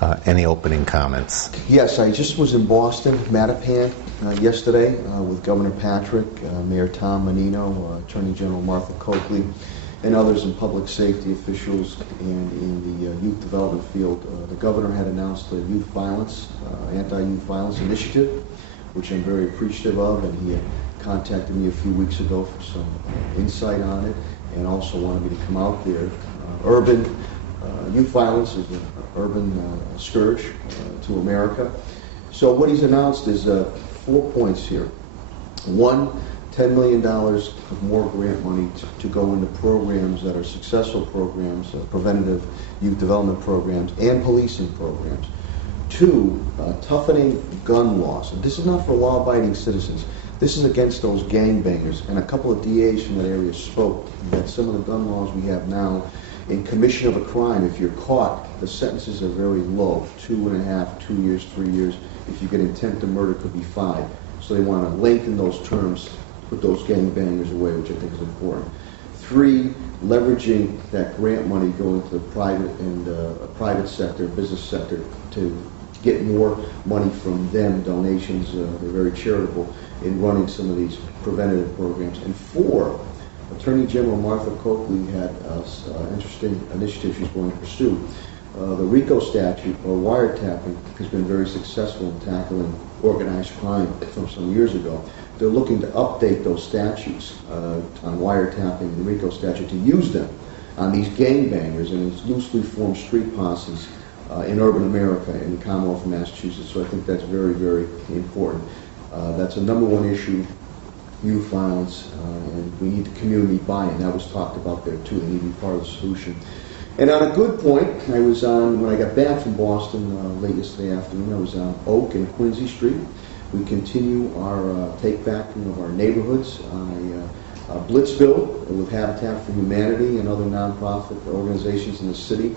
Any opening comments? Yes, I just was in Boston, Mattapan, yesterday with Governor Patrick, Mayor Tom Menino, Attorney General Martha Coakley, and others in public safety officials and in the youth development field. The governor had announced a youth violence, anti-youth violence initiative, which I'm very appreciative of, and he had contacted me a few weeks ago for some insight on it, and also wanted me to come out there. Urban youth violence is an urban scourge to America. So what he's announced is 4 points here. One, $10 million of more grant money to go into programs that are successful programs, preventative youth development programs, and policing programs. Two, toughening gun laws. And this is not for law-abiding citizens. This is against those gangbangers. And a couple of DAs from that area spoke that some of the gun laws we have now, in commission of a crime, if you're caught, the sentences are very low, 2.5, 2 years, 3 years. If you get intent to murder, it could be 5. So they want to lengthen those terms, put those gangbangers away, which I think is important. 3, leveraging that grant money going to the private and private sector, business sector, to get more money from them, donations. They're very charitable in running some of these preventative programs. And 4, Attorney General Martha Coakley had an interesting initiative she's going to pursue. The RICO statute, or wiretapping, has been very successful in tackling organized crime from some years ago. They're looking to update those statutes on wiretapping and RICO statute to use them on these gangbangers and these loosely formed street posses in urban America and the Commonwealth of Massachusetts. So I think that's very, very important. That's a #1 issue. Youth violence, and we need the community buy-in. That was talked about there too. They need to be part of the solution. And on a good point, I was on, when I got back from Boston late yesterday afternoon, I was on Oak and Quincy Street. We continue our take-backing of our neighborhoods. I Blitzville with Habitat for Humanity and other nonprofit organizations in the city,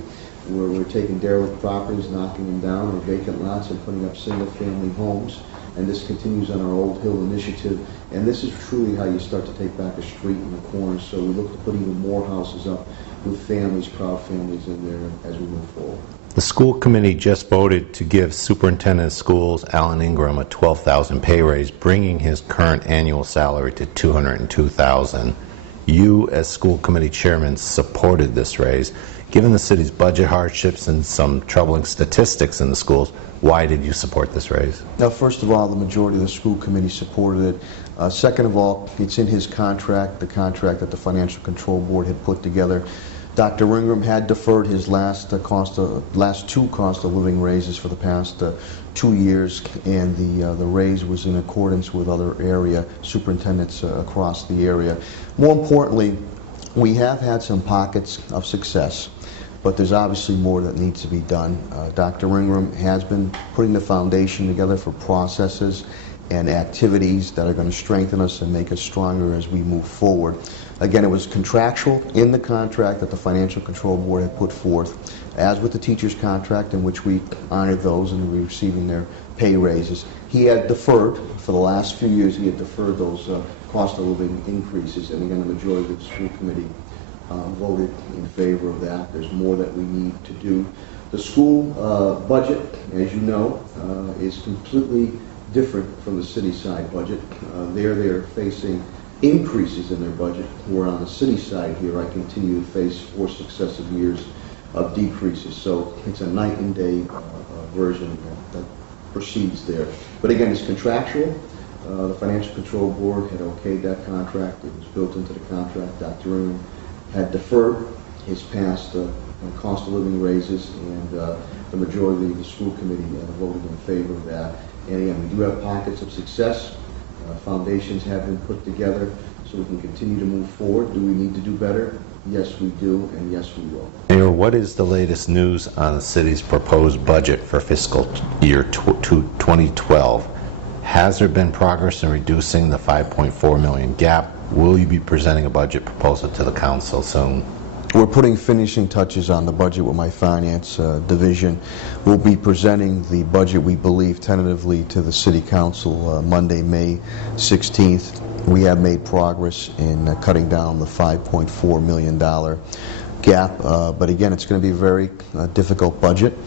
where we're taking derelict properties, knocking them down, or vacant lots, and putting up single-family homes. And this continues on our Old Hill initiative. And this is truly how you start to take back a street in the corner. So we look to put even more houses up with families, proud families in there as we move forward. The school committee just voted to give Superintendent of Schools Alan Ingram a $12,000 pay raise, bringing his current annual salary to $202,000. You, as school committee chairman, supported this raise. Given the city's budget hardships and some troubling statistics in the schools, why did you support this raise? Now, first of all, the majority of the school committee supported it. Second of all, it's in his contract, the contract that the Financial Control Board had put together. Dr. Ingram had deferred his last two cost of living raises for the past 2 years, and the raise was in accordance with other area superintendents across the area. More importantly, we have had some pockets of success, but there's obviously more that needs to be done. Dr. Ingram has been putting the foundation together for processes and activities that are going to strengthen us and make us stronger as we move forward. Again, it was contractual in the contract that the Financial Control Board had put forth, as with the teacher's contract, in which we honored those and we're receiving their pay raises. He had deferred, for the last few years, he had deferred those cost of living increases, and again, the majority of the school committee voted in favor of that. There's more that we need to do. The school budget, as you know, is completely different from the city side budget. They're facing increases in their budget, where on the city side here, I continue to face 4 successive years of decreases. So it's a night and day version that proceeds there. But again, it's contractual. The Financial Control Board had okayed that contract. It was built into the contract. Dr. Ingram had deferred his past cost of living raises, and the majority of the school committee voted in favor of that. And again, we do have pockets of success. Foundations have been put together so we can continue to move forward. Do we need to do better? Yes, we do, and yes, we will. Mayor, what is the latest news on the city's proposed budget for fiscal year 2012? Has there been progress in reducing the $5.4 million gap? Will you be presenting a budget proposal to the council soon? We're putting finishing touches on the budget with my finance division. We'll be presenting the budget, we believe, tentatively to the City Council Monday, May 16th. We have made progress in cutting down the $5.4 million gap, but again, it's going to be a very difficult budget.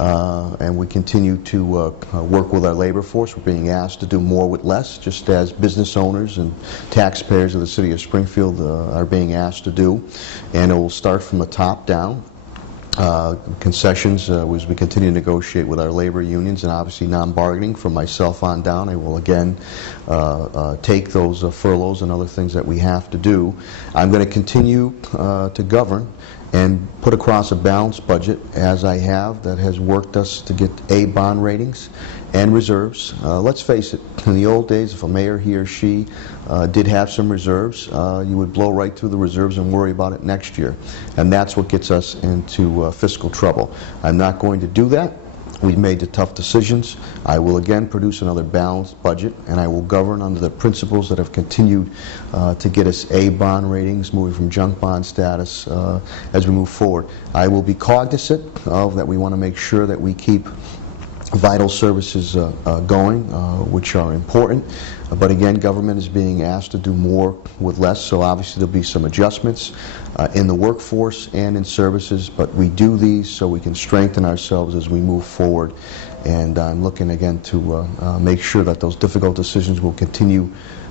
and we continue to work with our labor force. We're being asked to do more with less, just as business owners and taxpayers of the city of Springfield are being asked to do. And it will start from the top down. Concessions as we continue to negotiate with our labor unions, and obviously non-bargaining from myself on down. I will again take those furloughs and other things that we have to do. I'm going to continue to govern and put across a balanced budget, as I have, that has worked us to get A bond ratings and reserves. Let's face it, in the old days, if a mayor, he or she, did have some reserves, you would blow right through the reserves and worry about it next year. And that's what gets us into fiscal trouble. I'm not going to do that. We've made the tough decisions. I will again produce another balanced budget, and I will govern under the principles that have continued to get us A bond ratings, moving from junk bond status as we move forward. I will be cognizant of that we want to make sure that we keep vital services going, which are important. But again, government is being asked to do more with less, so obviously there'll be some adjustments in the workforce and in services, but we do these so we can strengthen ourselves as we move forward. And I'm looking again to make sure that those difficult decisions will continue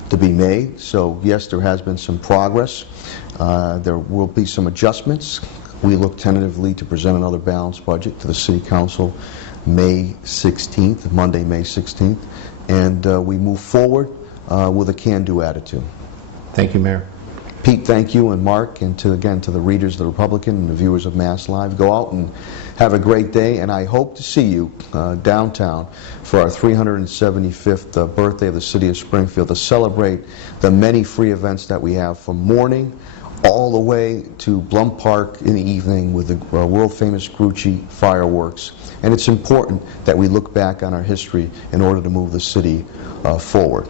to be made. So yes, there has been some progress. There will be some adjustments. We look tentatively to present another balanced budget to the City Council May 16th, Monday, May 16th, and we move forward with a can-do attitude. Thank you, Mayor. Pete, thank you, and Mark, and again to the readers of the Republican and the viewers of Mass Live. Go out and have a great day, and I hope to see you downtown for our 375th birthday of the City of Springfield to celebrate the many free events that we have, from morning all the way to Blum Park in the evening with the world-famous Grucci fireworks. And it's important that we look back on our history in order to move the city forward.